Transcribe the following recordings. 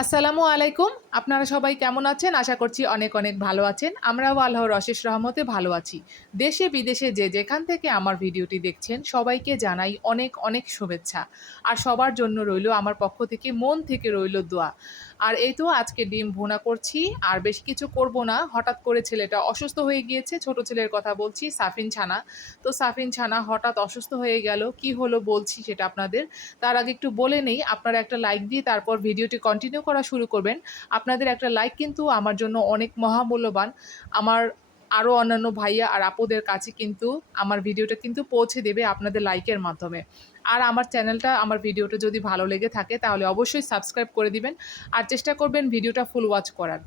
আসসালামু আলাইকুম। আপনারা সবাই কেমন আছেন? আশা করছি অনেক অনেক ভালো আছেন। আমরাও আল্লাহর অশেষ রহমতে ভালো আছি। দেশে বিদেশে যে যেখান থেকে আমার ভিডিওটি দেখছেন সবাইকে জানাই অনেক অনেক শুভেচ্ছা। আর সবার জন্য রইলো আমার পক্ষ থেকে মন থেকে রইলো দোয়া। আর এই তো আজকে ডিম ভুনা করছি। আর বেশি কিছু করব না। হঠাৎ করে ছেলেটা অসুস্থ হয়ে গিয়েছে। ছোট ছেলের কথা বলছি, সাফিন ছানা। তো সাফিন ছানা হঠাৎ অসুস্থ হয়ে গেল। কি হলো বলছি সেটা আপনাদের। তার আগে একটু বলে নেই, আপনারা একটা লাইক দিয়ে তারপর ভিডিওটি কন্টিনিউ করা শুরু করবেন। আপনাদের একটা লাইক কিন্তু আমার জন্য অনেক মহামূল্যবান। আমার আরও অন্যান্য ভাইয়া আর আপুদের কাছে কিন্তু আমার ভিডিওটা কিন্তু পৌঁছে দেবে আপনাদের লাইকের মাধ্যমে। আর আমার চ্যানেলটা, আমার ভিডিওটা যদি ভালো লেগে থাকে তাহলে অবশ্যই সাবস্ক্রাইব করে দিবেন। আর চেষ্টা করবেন ভিডিওটা ফুল ওয়াচ করার।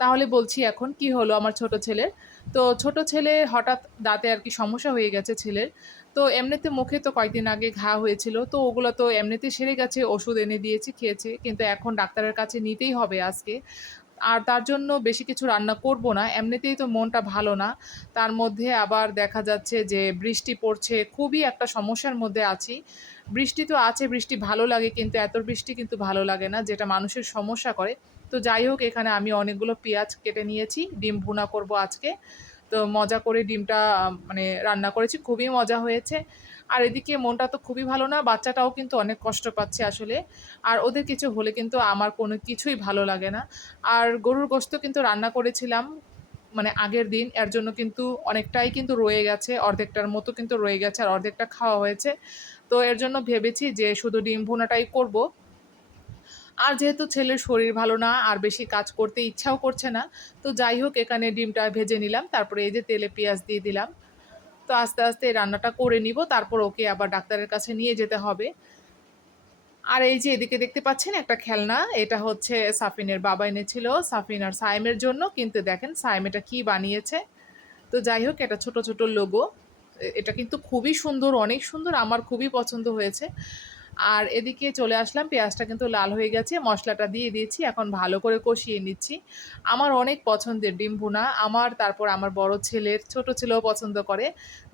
তাহলে বলছি এখন কি হলো আমার ছোট ছেলের। তো ছোট ছেলে হঠাৎ দাঁতে আর কি সমস্যা হয়ে গেছে ছেলের। তো এমনিতে মুখে তো কয়েকদিন আগে ঘা হয়েছিল, তো ওগুলো তো এমনিতে সেরে গেছে, ওষুধ এনে দিয়েছি, খেয়েছে, কিন্তু এখন ডাক্তারের কাছে নিতেই হবে আজকে। আর তার জন্য বেশি কিছু রান্না করব না, এমনিতেই তো মনটা ভালো না। তার মধ্যে আবার দেখা যাচ্ছে যে বৃষ্টি পড়ছে, খুবই একটা সমস্যার মধ্যে আছি। বৃষ্টি তো আছে, বৃষ্টি ভালো লাগে, কিন্তু এত বৃষ্টি কিন্তু ভালো লাগে না, যেটা মানুষের সমস্যা করে। তো যাই হোক, এখানে আমি অনেকগুলো পেঁয়াজ কেটে নিয়েছি, ডিম ভুনা করব আজকে। তো মজা করে ডিমটা মানে রান্না করেছি, খুবই মজা হয়েছে। আর এদিকে মনটা তো খুবই ভালো না, বাচ্চাটাও কিন্তু অনেক কষ্ট পাচ্ছে আসলে। আর ওদের কিছু হলে কিন্তু আমার কোনো কিছুই ভালো লাগে না। আর গরুর গোশত কিন্তু রান্না করেছিলাম মানে আগের দিন, এর জন্য কিন্তু অনেকটাই কিন্তু রয়ে গেছে, অর্ধেকটার মতো কিন্তু রয়ে গেছে, আর অর্ধেকটা খাওয়া হয়েছে। তো এর জন্য ভেবেছি যে শুধু ডিম ভুনাটাই করব। আর যেহেতু ছেলের শরীর ভালো না, আর বেশি কাজ করতে ইচ্ছাও করছে না, তো যাই হোক এখানে ডিমটা ভেজে নিলাম, তারপরে এই যে তেলে পেঁয়াজ দিয়ে দিলাম। তো আস্তে আস্তে এই রান্নাটা করে নিব, তারপর ওকে আবার ডাক্তারের কাছে নিয়ে যেতে হবে। আর এই যে এদিকে দেখতে পাচ্ছেন একটা খেলনা, এটা হচ্ছে সাফিনের বাবা এনেছিল সাফিন আর সাইমের জন্য, কিন্তু দেখেন সাইম এটা কি বানিয়েছে। তো যাই হোক, এটা ছোট ছোট লোগো। এটা কিন্তু খুবই সুন্দর, অনেক সুন্দর, আমার খুবই পছন্দ হয়েছে। আর এদিকে চলে আসলাম, পেঁয়াজটা কিন্তু লাল হয়ে গেছে, মশলাটা দিয়ে দিয়েছি, এখন ভালো করে কষিয়ে নিচ্ছি। আমার অনেক পছন্দের ডিম ভুনা আমার, তারপর আমার বড় ছেলের, ছোট ছেলেও পছন্দ করে।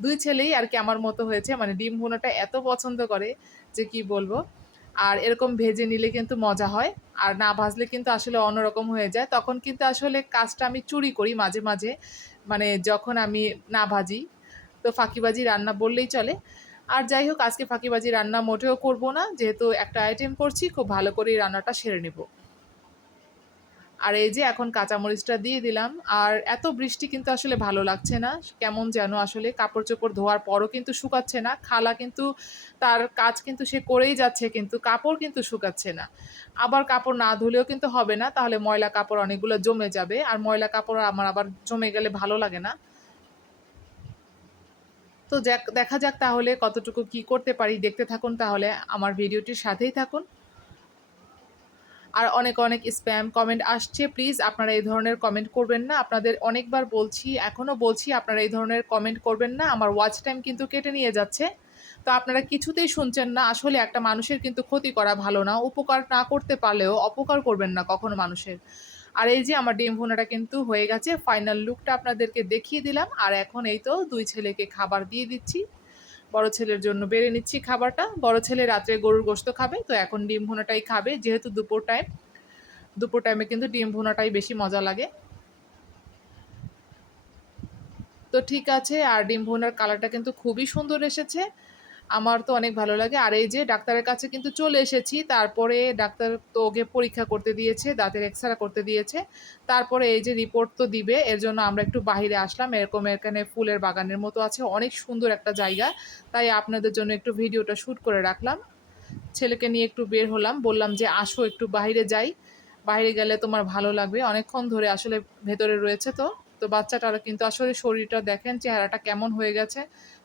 দুই ছেলেই আর কি আমার মতো হয়েছে, মানে ডিম ভুনাটা এত পছন্দ করে যে কি বলবো। আর এরকম ভেজে নিলে কিন্তু মজা হয়, আর না ভাজলে কিন্তু আসলে অন্যরকম হয়ে যায়, তখন কিন্তু আসলে কাজটা আমি চুরি করি মাঝে মাঝে, মানে যখন আমি না ভাজি। তো ফাঁকিবাজি রান্না বললেই চলে। আর যাই হোক, আজকে ফাঁকিবাজি রান্না মোটেও করব না, যেহেতু একটা আইটেম করছি, খুব ভালো করে এই রান্নাটা সেরে নেব। আর এই যে এখন কাঁচামরিচটা দিয়ে দিলাম। আর এত বৃষ্টি কিন্তু আসলে ভালো লাগছে না, কেমন যেন আসলে কাপড় চোপড় ধোয়ার পরও কিন্তু শুকাচ্ছে না। খালা কিন্তু তার কাজ কিন্তু সে করেই যাচ্ছে, কিন্তু কাপড় কিন্তু শুকাচ্ছে না। আবার কাপড় না ধুলেও কিন্তু হবে না, তাহলে ময়লা কাপড় অনেকগুলো জমে যাবে, আর ময়লা কাপড় আমার আবার জমে গেলে ভালো লাগে না। তো দেখা যাক তাহলে কতটুকু কি করতে পারি, দেখতে থাকুন তাহলে, আমার ভিডিওটির সাথেই থাকুন। আর অনেক অনেক স্প্যাম কমেন্ট আসছে, প্লিজ আপনারা এই ধরনের কমেন্ট করবেন না। আপনাদের অনেকবার বলছি, এখনও বলছি, আপনারা এই ধরনের কমেন্ট করবেন না, আমার ওয়াচ টাইম কিন্তু কেটে নিয়ে যাচ্ছে। তো আপনারা কিছুতেই শুনছেন না, আসলে একটা মানুষের কিন্তু ক্ষতি করা ভালো না, উপকার না করতে পারলেও অপকার করবেন না কখনো মানুষের। আর এই যে আমার ডিম ভুনাটা কিন্তু হয়ে গেছে, ফাইনাল লুকটা আপনাদেরকে দেখিয়ে দিলাম। আর এখন এই তো দুই ছেলেকে খাবার দিয়ে দিচ্ছি। বড় ছেলের জন্য বেড়ে নিচ্ছি খাবারটা, বড় ছেলে রাত্রে গরুর গোশত খাবে, তো এখন ডিম ভুনাটাই খাবে, যেহেতু দুপুর টাইম। দুপুর টাইমে কিন্তু ডিম ভুনাটাই বেশি মজা লাগে। তো ঠিক আছে, আর ডিম ভুনার কালারটা কিন্তু খুবই সুন্দর এসেছে, আমার তো অনেক ভালো লাগে। আর এই যে ডাক্তারের কাছে কিন্তু চলে এসেছি, তারপরে ডাক্তার তো ওকে পরীক্ষা করতে দিয়েছে, দাঁতের এক্সরে করতে দিয়েছে। তারপরে এই যে রিপোর্ট তো দিবে, এর জন্য আমরা একটু বাইরে আসলাম, এরকম এখানে ফুলের বাগানের মতো আছে, অনেক সুন্দর একটা জায়গা, তাই আপনাদের জন্য একটু ভিডিওটা শ্যুট করে রাখলাম। ছেলেকে নিয়ে একটু বের হলাম, বললাম যে আসো একটু বাইরে যাই, বাইরে গেলে তোমার ভালো লাগবে, অনেকক্ষণ ধরে আসলে ভেতরে রয়েছে। তো তো বাচ্চাটার কিন্তু আসলে শরীরটা দেখেন, চেহারাটা কেমন হয়ে গেছে,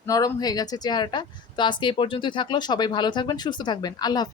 নরম হয়ে গেছে চেহারাটা। তো আজকে এই পর্যন্তই থাকলো, সবাই ভালো থাকবেন, সুস্থ থাকবেন, আল্লাহ হাফেজ।